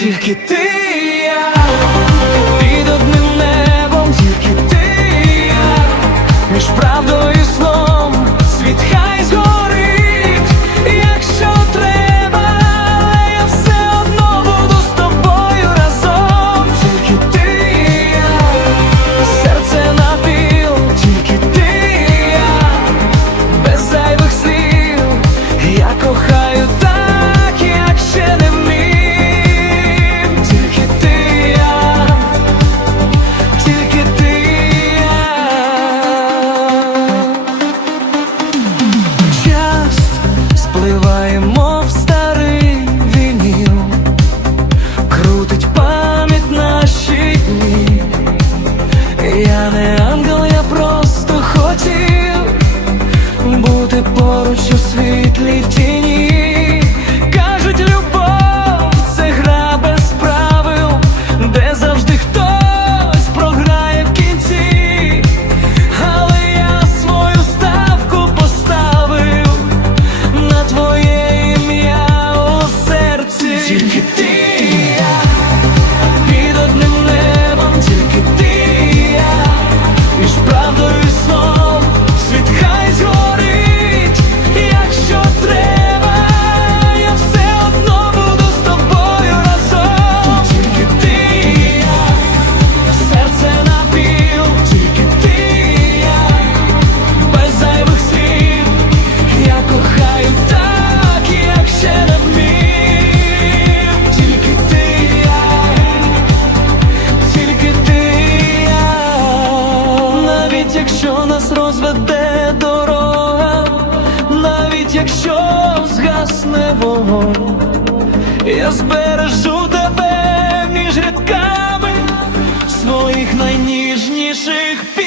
тільки ти. бути поруч у світлі ті. веде дорога, навіть якщо згасне вогонь, я збережу тебе між рядками своїх найніжніших пісень.